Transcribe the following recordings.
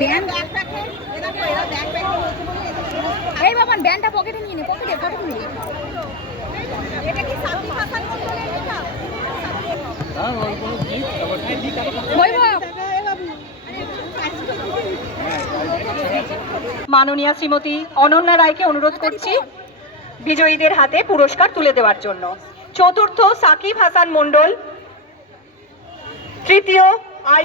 Band এই বাবা ব্যান্ডটা পকেটে নিয়ে নে পকেটে পকেটে নিয়ে নে। এটা কি সাথী হাসান মন্ডলের এটা? বৈভব মাননীয়া শ্রীমতী অনন্যা রায়কে অনুরোধ করছি বিজয়ীদের হাতে পুরস্কার তুলে দেওয়ার জন্য। চতুর্থ সাকিব হাসান মণ্ডল তৃতীয় আই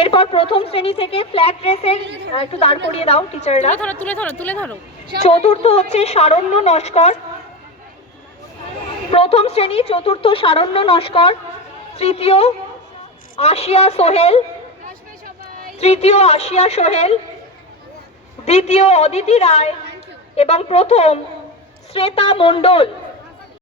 এরপর প্রথম শ্রেণি থেকে ফ্ল্যাট রেসের একটু দাঁড় করিয়ে দাও টিচাররা তুলে ধরো তুলে ধরো তুলে ধরো। চতুর্থ হচ্ছে সারণ্য নস্কর। প্রথম শ্রেণি চতুর্থ সারণ্য নস্কর। তৃতীয় আশিয়া সোহেল। তৃতীয় আশিয়া সোহেল। দ্বিতীয় অদিতি রায়। এবং প্রথম শ্রেতা মণ্ডল।